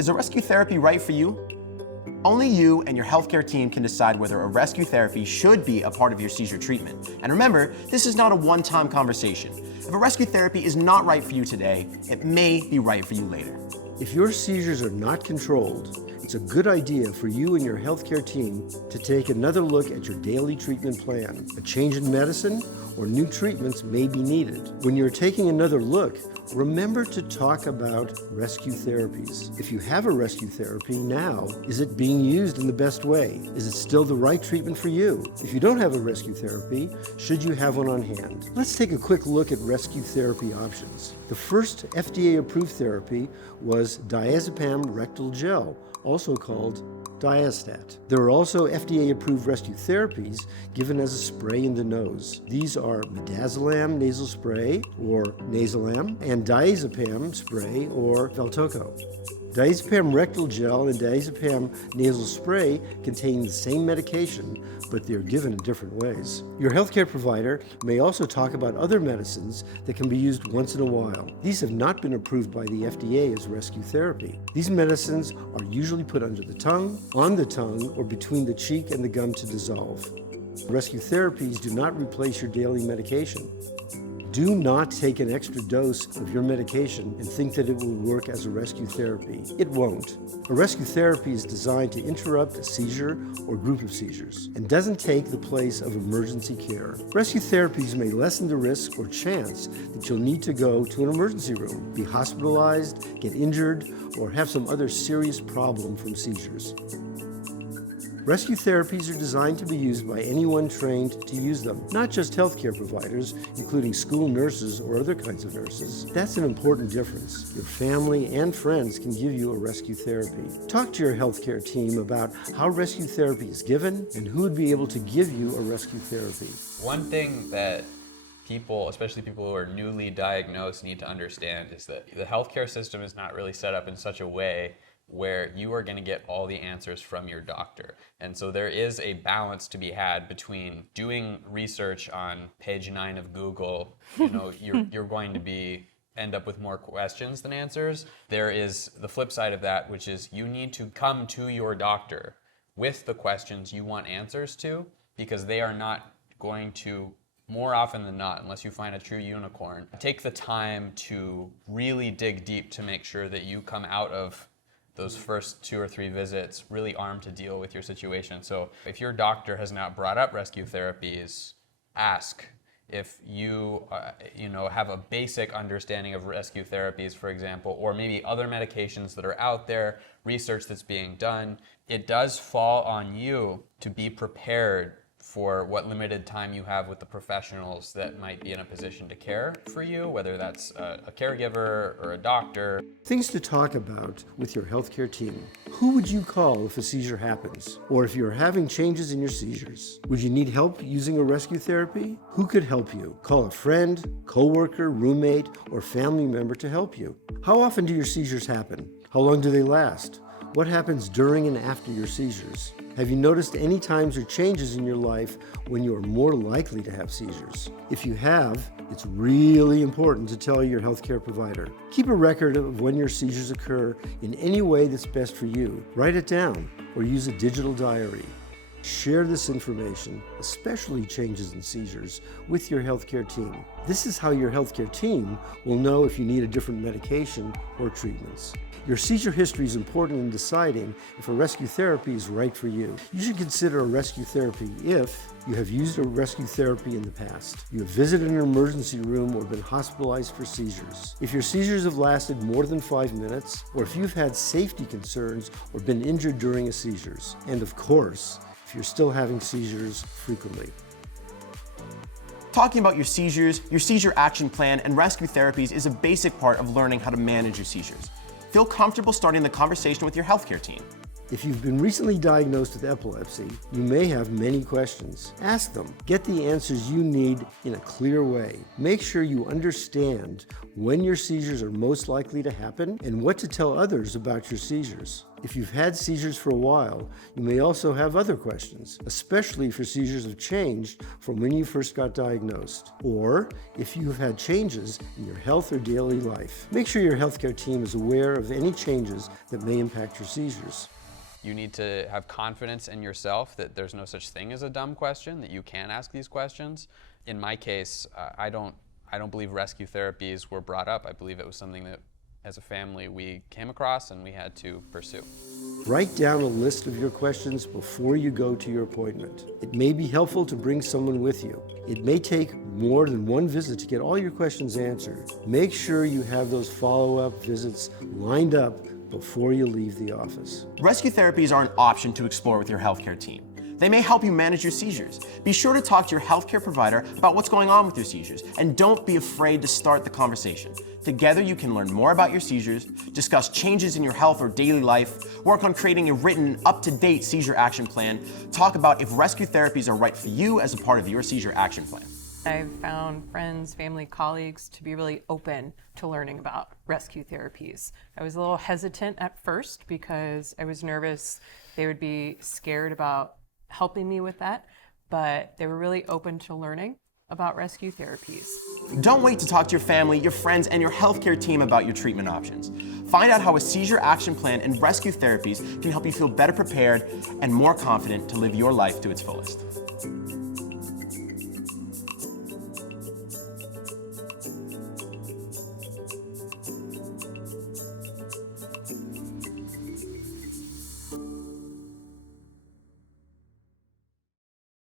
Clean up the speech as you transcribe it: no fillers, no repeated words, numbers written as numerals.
Is a rescue therapy right for you? Only you and your healthcare team can decide whether a rescue therapy should be a part of your seizure treatment. And remember, this is not a one-time conversation. If a rescue therapy is not right for you today, it may be right for you later. If your seizures are not controlled, it's a good idea for you and your healthcare team to take another look at your daily treatment plan. A change in medicine or new treatments may be needed. When you're taking another look, remember to talk about rescue therapies. If you have a rescue therapy now, is it being used in the best way? Is it still the right treatment for you? If you don't have a rescue therapy, should you have one on hand? Let's take a quick look at rescue therapy options. The first FDA-approved therapy was diazepam rectal gel, also called Diastat. There are also FDA-approved rescue therapies given as a spray in the nose. These are midazolam nasal spray, or Nasalam, and diazepam spray, or Valtoco. Diazepam rectal gel and diazepam nasal spray contain the same medication, but they're given in different ways. Your healthcare provider may also talk about other medicines that can be used once in a while. These have not been approved by the FDA as rescue therapy. These medicines are usually put under the tongue, on the tongue, or between the cheek and the gum to dissolve. Rescue therapies do not replace your daily medication. Do not take an extra dose of your medication and think that it will work as a rescue therapy. It won't. A rescue therapy is designed to interrupt a seizure or group of seizures and doesn't take the place of emergency care. Rescue therapies may lessen the risk or chance that you'll need to go to an emergency room, be hospitalized, get injured, or have some other serious problem from seizures. Rescue therapies are designed to be used by anyone trained to use them, not just healthcare providers, including school nurses or other kinds of nurses. That's an important difference. Your family and friends can give you a rescue therapy. Talk to your healthcare team about how rescue therapy is given and who would be able to give you a rescue therapy. One thing that people, especially people who are newly diagnosed, need to understand is that the healthcare system is not really set up in such a way where you are going to get all the answers from your doctor. And so there is a balance to be had between doing research on page 9 of Google, you're going to end up with more questions than answers. There is the flip side of that, which is you need to come to your doctor with the questions you want answers to, because they are not going to, more often than not, unless you find a true unicorn, take the time to really dig deep to make sure that you come out of those first 2 or 3 visits really armed to deal with your situation. So if your doctor has not brought up rescue therapies, ask. If you have a basic understanding of rescue therapies, for example, or maybe other medications that are out there, research that's being done, it does fall on you to be prepared for what limited time you have with the professionals that might be in a position to care for you, whether that's a caregiver or a doctor. Things to talk about with your healthcare team. Who would you call if a seizure happens? Or if you're having changes in your seizures? Would you need help using a rescue therapy? Who could help you? Call a friend, coworker, roommate, or family member to help you. How often do your seizures happen? How long do they last? What happens during and after your seizures? Have you noticed any times or changes in your life when you are more likely to have seizures? If you have, it's really important to tell your healthcare provider. Keep a record of when your seizures occur in any way that's best for you. Write it down or use a digital diary. Share this information, especially changes in seizures, with your healthcare team. This is how your healthcare team will know if you need a different medication or treatments. Your seizure history is important in deciding if a rescue therapy is right for you. You should consider a rescue therapy if you have used a rescue therapy in the past, you have visited an emergency room or been hospitalized for seizures, if your seizures have lasted more than 5 minutes, or if you've had safety concerns or been injured during a seizures, and of course, if you're still having seizures frequently. Talking about your seizures, your seizure action plan, and rescue therapies is a basic part of learning how to manage your seizures. Feel comfortable starting the conversation with your healthcare team. If you've been recently diagnosed with epilepsy, you may have many questions. Ask them. Get the answers you need in a clear way. Make sure you understand when your seizures are most likely to happen and what to tell others about your seizures. If you've had seizures for a while, you may also have other questions, especially if your seizures have changed from when you first got diagnosed, or if you've had changes in your health or daily life. Make sure your healthcare team is aware of any changes that may impact your seizures. You need to have confidence in yourself that there's no such thing as a dumb question, that you can ask these questions. In my case, I don't believe rescue therapies were brought up. I believe it was something that, as a family, we came across and we had to pursue. Write down a list of your questions before you go to your appointment. It may be helpful to bring someone with you. It may take more than one visit to get all your questions answered. Make sure you have those follow-up visits lined up before you leave the office. Rescue therapies are an option to explore with your healthcare team. They may help you manage your seizures. Be sure to talk to your healthcare provider about what's going on with your seizures, and don't be afraid to start the conversation. Together, you can learn more about your seizures, discuss changes in your health or daily life, work on creating a written, up-to-date seizure action plan, talk about if rescue therapies are right for you as a part of your seizure action plan. I've found friends, family, colleagues to be really open to learning about rescue therapies. I was a little hesitant at first because I was nervous they would be scared about helping me with that, but they were really open to learning about rescue therapies. Don't wait to talk to your family, your friends, and your healthcare team about your treatment options. Find out how a seizure action plan and rescue therapies can help you feel better prepared and more confident to live your life to its fullest.